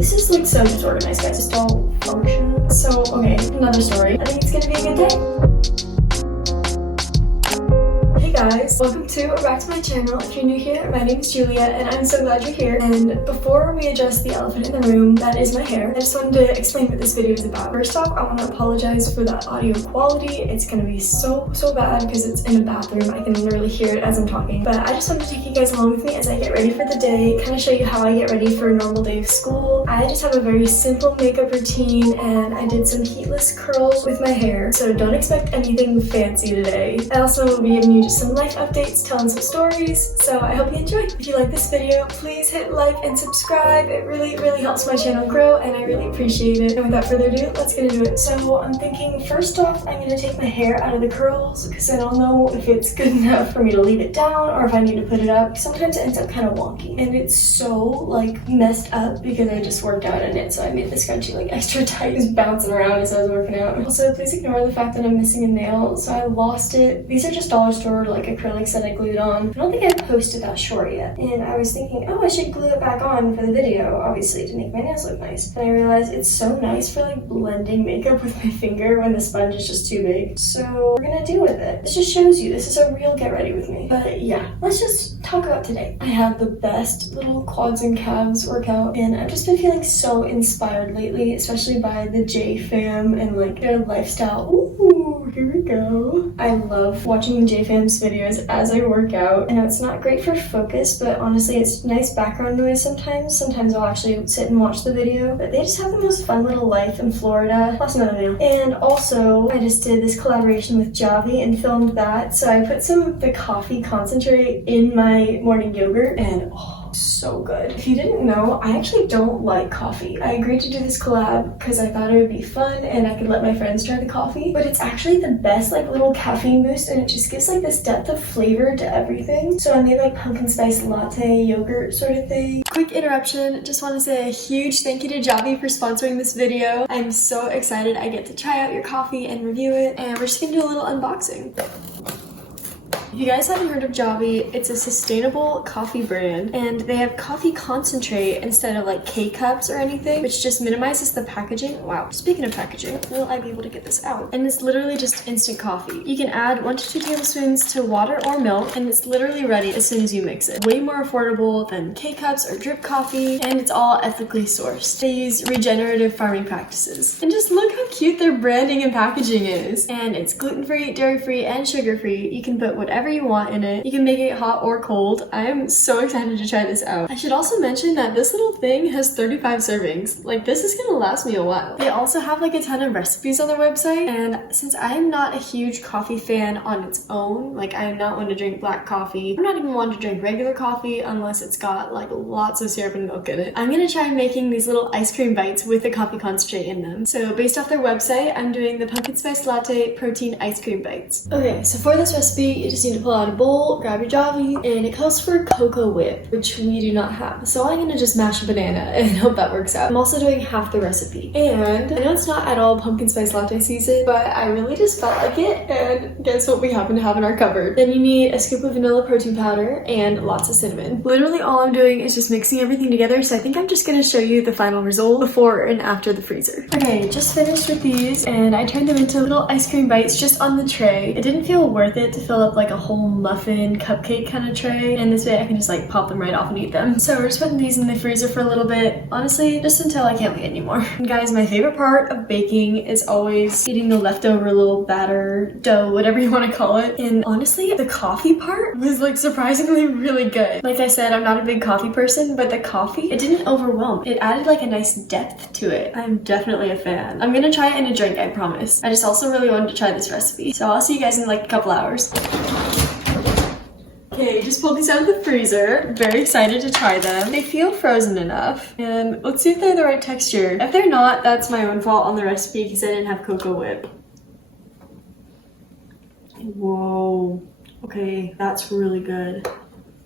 This is like so disorganized, guys. Just don't function. So, okay, another story. I think it's gonna be a good day. Hey guys, welcome to or back to my channel. If you're new here, my name is Julia and I'm so glad you're here. And before we address the elephant in the room, that is my hair, I just wanted to explain what this video is about. First off, I want to apologize for the audio quality. It's gonna be so bad because it's in a bathroom. I can literally hear it as I'm talking. But I just wanted to take you guys along with me as I get ready for the day, kind of show you how I get ready for a normal day of school. I just have a very simple makeup routine and I did some heatless curls with my hair, so don't expect anything fancy today. I also will be giving you just some life updates, telling some stories, so I hope you enjoy. If you like this video, please hit like and subscribe. It really helps my channel grow and I really appreciate it. And without further ado, let's get into it. So I'm thinking first off, I'm gonna take my hair out of the curls because I don't know if it's good enough for me to leave it down or if I need to put it up. Sometimes it ends up kind of wonky and it's so like messed up because I just worked out in it, so I made the scrunchie like extra tight, just bouncing around as I was working out. Also, please ignore the fact that I'm missing a nail, so I lost it. These are just dollar store like acrylics that I glued on. I don't think I posted that short yet, and I was thinking, oh, I should glue it back on for the video, obviously to make my nails look nice. And I realized it's so nice for like blending makeup with my finger when the sponge is just too big. So we're gonna deal with it. This just shows you this is a real get ready with me. But yeah, let's just talk about today. I had the best little quads and calves workout, and I've just been feeling so inspired lately, especially by the J fam and like their lifestyle. Ooh, here we go. I love watching the J fam's videos as I work out. I know it's not great for focus, but honestly it's nice background noise sometimes. Sometimes I'll actually sit and watch the video, but they just have the most fun little life in Florida. Lost another nail. And also I just did this collaboration with Javy and filmed that, so I put some of the coffee concentrate in my morning yogurt and so good. If you didn't know, I actually don't like coffee. I agreed to do this collab because I thought it would be fun and I could let my friends try the coffee, but it's actually the best like little caffeine boost and it just gives like this depth of flavor to everything. So I made like pumpkin spice latte yogurt sort of thing. Quick interruption, just want to say a huge thank you to Javy for sponsoring this video. I'm so excited I get to try out your coffee and review it, and we're just gonna do a little unboxing. If you guys haven't heard of Javy, it's a sustainable coffee brand and they have coffee concentrate instead of like K-cups or anything, which just minimizes the packaging. Wow, speaking of packaging, will I be able to get this out? And it's literally just instant coffee. You can add 1 to 2 tablespoons to water or milk and it's literally ready as soon as you mix it. Way more affordable than K-cups or drip coffee, and it's all ethically sourced. They use regenerative farming practices. And just look how cute their branding and packaging is. And it's gluten-free, dairy-free, and sugar-free. You can put whatever you want in it. You can make it hot or cold. I am so excited to try this out. I should also mention that this little thing has 35 servings. Like, this is gonna last me a while. They also have like a ton of recipes on their website, and since I am not a huge coffee fan on its own, like I am not one to drink black coffee, I'm not even one to drink regular coffee unless it's got like lots of syrup and milk in it. I'm gonna try making these little ice cream bites with the coffee concentrate in them. So based off their website, I'm doing the pumpkin spice latte protein ice cream bites. Okay, so for this recipe, you just need to pull out a bowl, grab your Javy, and it calls for cocoa whip, which we do not have. So I'm gonna just mash a banana and hope that works out. I'm also doing half the recipe. And I know it's not at all pumpkin spice latte season, but I really just felt like it, and guess what we happen to have in our cupboard. Then you need a scoop of vanilla protein powder and lots of cinnamon. Literally all I'm doing is just mixing everything together, so I think I'm just gonna show you the final result before and after the freezer. Okay, just finished with these, and I turned them into little ice cream bites just on the tray. It didn't feel worth it to fill up like a whole muffin cupcake kind of tray, and this way I can just like pop them right off and eat them. So we're just putting these in the freezer for a little bit, honestly just until I can't wait anymore. And guys, my favorite part of baking is always eating the leftover little batter, dough, whatever you want to call it. And honestly, the coffee part was like surprisingly really good. Like I said, I'm not a big coffee person, but the coffee, it didn't overwhelm. It added like a nice depth to it. I'm definitely a fan. I'm gonna try it in a drink, I promise. I just also really wanted to try this recipe, so I'll see you guys in like a couple hours. Okay, just pulled these out of the freezer. Very excited to try them. They feel frozen enough. And let's see if they're the right texture. If they're not, that's my own fault on the recipe because I didn't have cocoa whip. Whoa. Okay, that's really good.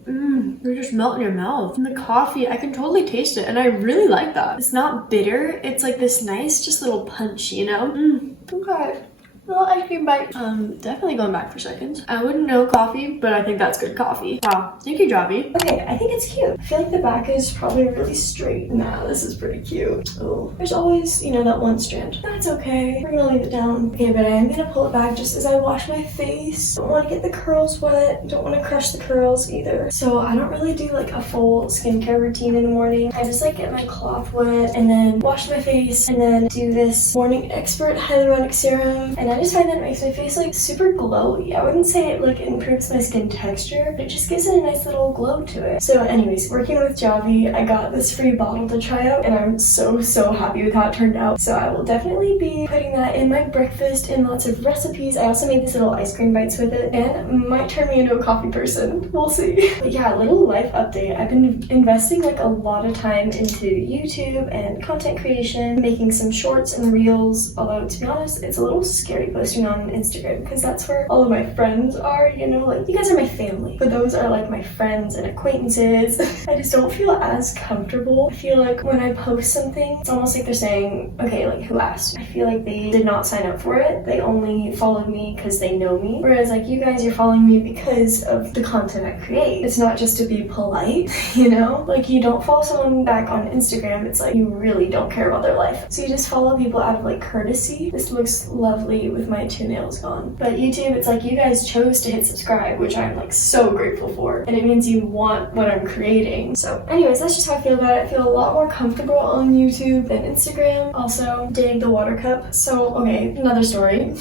They're just melt in your mouth. And the coffee, I can totally taste it, and I really like that. It's not bitter. It's like this nice, just little punch, you know? Okay. little ice cream bite. Definitely going back for seconds. I wouldn't know coffee, but I think that's good coffee. Wow, thank you, Javy. Okay, I think it's cute. I feel like the back is probably really straight. Nah, this is pretty cute. Oh, there's always, you know, that one strand. That's okay. We're gonna leave it down. Okay, but I am gonna pull it back just as I wash my face. Don't want to get the curls wet. Don't want to crush the curls either. So I don't really do like a full skincare routine in the morning. I just like get my cloth wet and then wash my face and then do this Morning Expert Hyaluronic Serum. And I just find that it makes my face like super glowy. I wouldn't say it like improves my skin texture, but it just gives it a nice little glow to it. So anyways, working with Javy, I got this free bottle to try out and I'm so happy with how it turned out. So I will definitely be putting that in my breakfast and lots of recipes. I also made these little ice cream bites with it and might turn me into a coffee person. We'll see. But yeah, little life update. I've been investing like a lot of time into YouTube and content creation, making some shorts and reels, although to be honest, it's a little scary posting on Instagram because that's where all of my friends are, you know, like you guys are my family, but those are like my friends and acquaintances. I just don't feel as comfortable. I feel like when I post something, it's almost like they're saying, okay, like who asked? I feel like they did not sign up for it. They only followed me because they know me. Whereas like you guys, you're following me because of the content I create. It's not just to be polite, you know? Like you don't follow someone back on Instagram. It's like you really don't care about their life. So you just follow people out of like courtesy. This looks lovely with my 2 nails gone. But YouTube, it's like you guys chose to hit subscribe, which I'm like so grateful for. And it means you want what I'm creating. So anyways, that's just how I feel about it. I feel a lot more comfortable on YouTube than Instagram. Also, dig the water cup. So, okay, another story.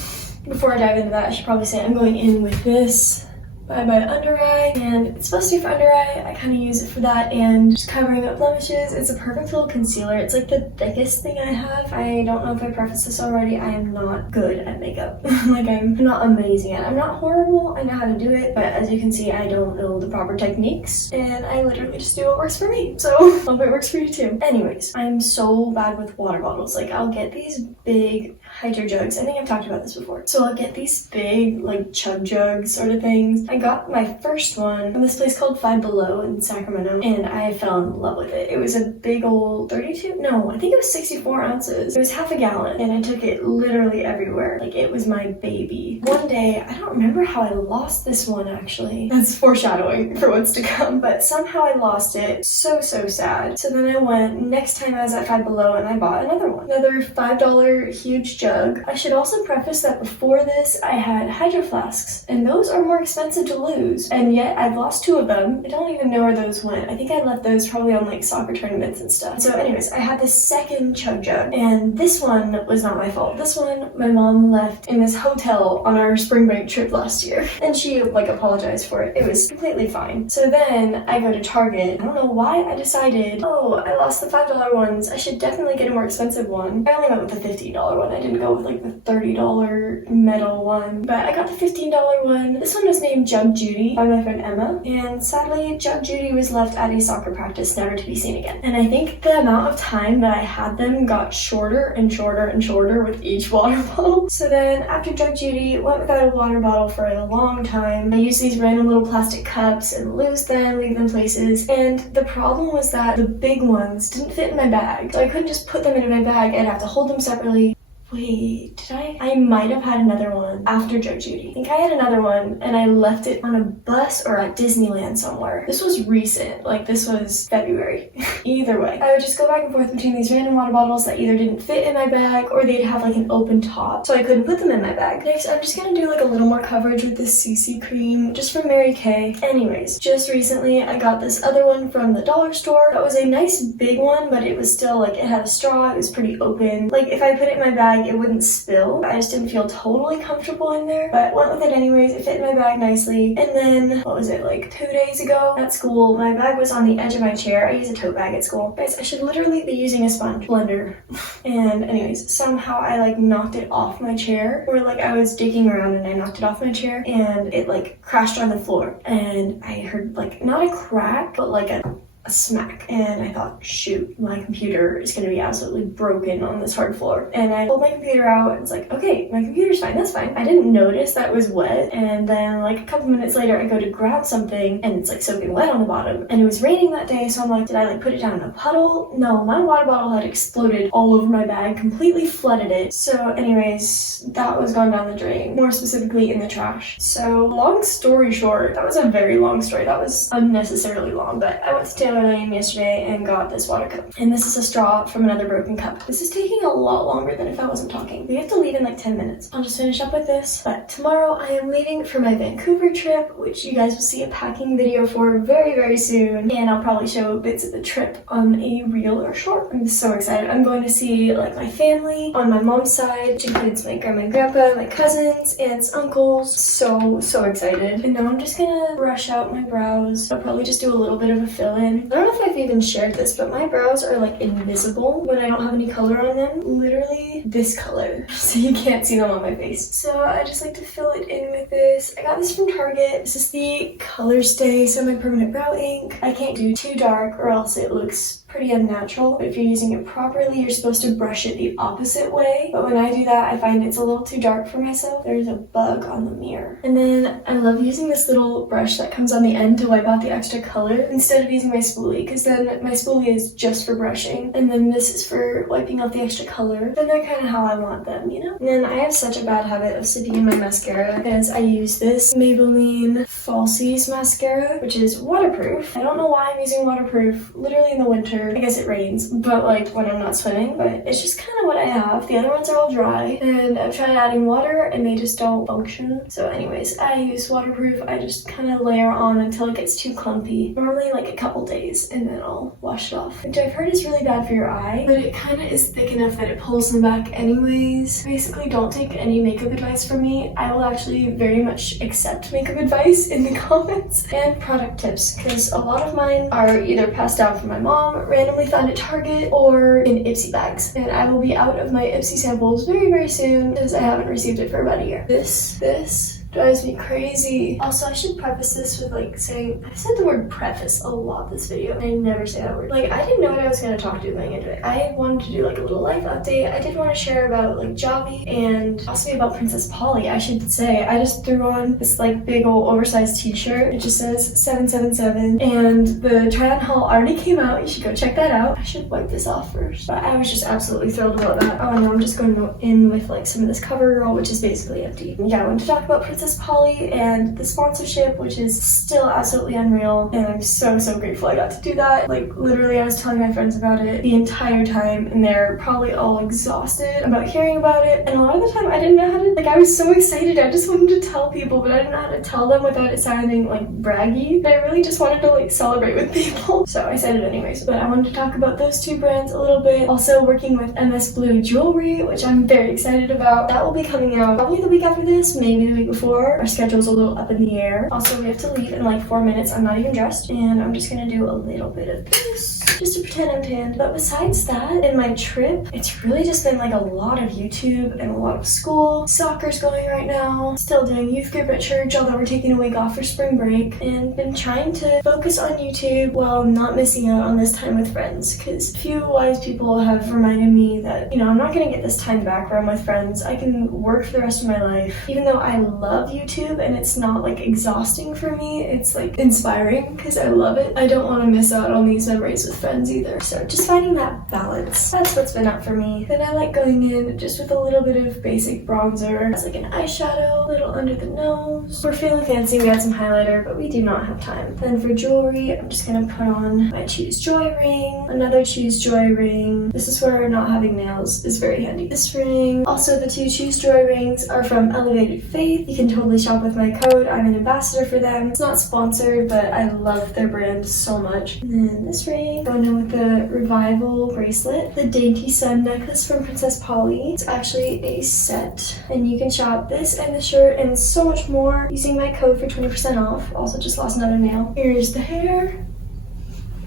Before I dive into that, I should probably say I'm going in with this Bye Bye Under Eye, and it's supposed to be for under eye. I kind of use it for that and just covering up blemishes. It's a perfect little concealer. It's like the thickest thing I have. I don't know if I prefaced this already. I am not good at makeup. Like I'm not amazing at it. I'm not horrible. I know how to do it, but as you can see, I don't know the proper techniques, and I literally just do what works for me. So hope it works for you too. Anyways, I'm so bad with water bottles. Like I'll get these big hydro jugs. I think I've talked about this before. So I'll get these big like chug jugs sort of things. I got my first one from this place called Five Below in Sacramento, and I fell in love with it. It was a big old 32, no, I think it was 64 ounces. It was half a gallon, and I took it literally everywhere. Like it was my baby. One day, I don't remember how I lost this one actually. That's foreshadowing for what's to come, but somehow I lost it. So sad. So then I went, next time I was at Five Below, and I bought another one. Another $5 huge jug. I should also preface that before this, I had hydro flasks, and those are more expensive to lose, and yet I've lost 2 of them. I don't even know where those went. I think I left those probably on like soccer tournaments and stuff. So anyways, I had this second chug jug, and this one was not my fault. This one my mom left in this hotel on our spring break trip last year, and she like apologized for it. It was completely fine. So then I go to Target. I don't know why I decided, oh, I lost the $5 ones. I should definitely get a more expensive one. I only went with the $15 one. I didn't go with like the $30 metal one, but I got the $15 one. This one was named Jug Judy by my friend Emma, and sadly Jug Judy was left at a soccer practice, never to be seen again. And I think the amount of time that I had them got shorter and shorter and shorter with each water bottle. So then after Jug Judy, went without a water bottle for a long time. I used these random little plastic cups and lose them, leave them places, and the problem was that the big ones didn't fit in my bag, so I couldn't just put them in my bag. I'd have to hold them separately. Wait, did I might have had another one after Jug Judy. I think I had another one and I left it on a bus or at Disneyland somewhere. This was recent, like this was February. Either way, I would just go back and forth between these random water bottles that either didn't fit in my bag or they'd have like an open top, so I couldn't put them in my bag. Next, I'm just gonna do like a little more coverage with this CC cream, just from Mary Kay. Anyways, just recently I got this other one from the dollar store. That was a nice big one, but it was still like, it had a straw, it was pretty open. Like if I put it in my bag, it wouldn't spill. I just didn't feel totally comfortable in there, but went with it anyways. It fit in my bag nicely. And then, what was it, like 2 days ago at school, my bag was on the edge of my chair. I use a tote bag at school. Guys, I should literally be using a sponge blender. And anyways, somehow I like knocked it off my chair, or like I was digging around and I knocked it off my chair and it like crashed on the floor. And I heard like, not a crack, but like a a smack, and I thought, shoot, my computer is gonna be absolutely broken on this hard floor. And I pulled my computer out, and it's like, okay, my computer's fine, that's fine. I didn't notice that it was wet, and then like a couple minutes later I go to grab something and it's like soaking wet on the bottom, and it was raining that day, so I'm like, did I like put it down in a puddle? No, my water bottle had exploded all over my bag, completely flooded it. So anyways, that was gone down the drain, more specifically in the trash. So long story short, that was a very long story, that was unnecessarily long, but I went to Taylor Lane yesterday and got this water cup, and this is a straw from another broken cup. This is taking a lot longer than if I wasn't talking. We have to leave in like 10 minutes. I'll just finish up with this, but tomorrow I am leaving for my Vancouver trip, which you guys will see a packing video for very, very soon, and I'll probably show bits of the trip on a reel or short. I'm so excited. I'm going to see like my family on my mom's side, which includes my grandma and grandpa, my cousins, aunts, uncles. So excited. And now I'm just gonna brush out my brows. I'll probably just do a little bit of a fill-in. I don't know if I've even shared this, but my brows are like invisible when I don't have any color on them. Literally this color, so you can't see them on my face. So I just like to fill it in with this. I got this from Target. This is the Color Stay Semi-Permanent Brow Ink. I can't do too dark or else it looks pretty unnatural, but if you're using it properly, you're supposed to brush it the opposite way. But when I do that, I find it's a little too dark for myself. There's a bug on the mirror. And then I love using this little brush that comes on the end to wipe out the extra color instead of using my spoolie, because then my spoolie is just for brushing, and then this is for wiping out the extra color. Then they're kind of how I want them, you know? And then I have such a bad habit of sipping in my mascara, because I use this Maybelline Falsies mascara, which is waterproof. I don't know why I'm using waterproof literally in the winter. I guess it rains, but like when I'm not swimming, but it's just kind of what I have. The other ones are all dry, and I've tried adding water and they just don't function. So anyways, I use waterproof. I just kind of layer on until it gets too clumpy. Normally like a couple days, and then I'll wash it off, which I've heard is really bad for your eye, but it kind of is thick enough that it pulls them back anyways. Basically, don't take any makeup advice from me. I will actually very much accept makeup advice in the comments and product tips, because a lot of mine are either passed down from my mom, randomly found at Target, or in Ipsy bags, and I will be out of my Ipsy samples very, very soon because I haven't received it for about a year. This drives me crazy. Also, I should preface this with like saying, I've said the word preface a lot this video, and I never say that word. Like, I didn't know what I was going to talk to going into it. I wanted to do like a little life update. I did want to share about like Javy and possibly about Princess Polly. I should say, I just threw on this like big old oversized t-shirt. It just says 777, and the try-on haul already came out. You should go check that out. I should wipe this off first, but I was just absolutely thrilled about that. Oh, and I'm just going in with like some of this CoverGirl, which is basically empty. Yeah, I wanted to talk about Princess Polly and the sponsorship, which is still absolutely unreal, and I'm so grateful I got to do that. Like, literally, I was telling my friends about it the entire time, and they're probably all exhausted about hearing about it, and a lot of the time I didn't know how to, like, I was so excited, I just wanted to tell people, but I didn't know how to tell them without it sounding like braggy, and I really just wanted to like celebrate with people, so I said it anyways. But I wanted to talk about those two brands a little bit. Also working with MS Blue Jewelry, which I'm very excited about. That will be coming out probably the week after this, maybe the week before. Our schedule's a little up in the air. Also, we have to leave in like 4 minutes. I'm not even dressed, and I'm just gonna do a little bit of this just to pretend I'm tanned. But besides that, in my trip, it's really just been like a lot of YouTube and a lot of school. Soccer's going right now. Still doing youth group at church, although we're taking a week off for spring break, and been trying to focus on YouTube while not missing out on this time with friends, because a few wise people have reminded me that, you know, I'm not gonna get this time back where I'm with friends. I can work for the rest of my life. Even though I love YouTube and it's not like exhausting for me, it's like inspiring because I love it. I don't want to miss out on these memories with friends either. So just finding that balance, that's what's been up for me. Then I like going in just with a little bit of basic bronzer as like an eyeshadow, a little under the nose. We're feeling fancy, we had some highlighter, but we do not have time. Then for jewelry, I'm just gonna put on my Choose Joy ring, another Choose Joy ring. This is where not having nails is very handy. This ring. Also, the two Choose Joy rings are from Elevated Faith. You can totally shop with my code. I'm an ambassador for them. It's not sponsored, but I love their brand so much. And then this ring, going in with the Revival bracelet, the Dainty Sun necklace from Princess Polly. It's actually a set, and you can shop this and the shirt and so much more using my code for 20% off. Also just lost another nail. Here's the hair,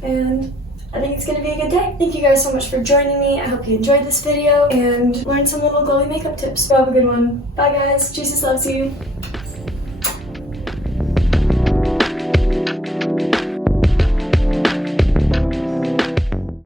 and I think it's gonna be a good day. Thank you guys so much for joining me. I hope you enjoyed this video and learned some little glowy makeup tips. So have a good one. Bye guys. Jesus loves you.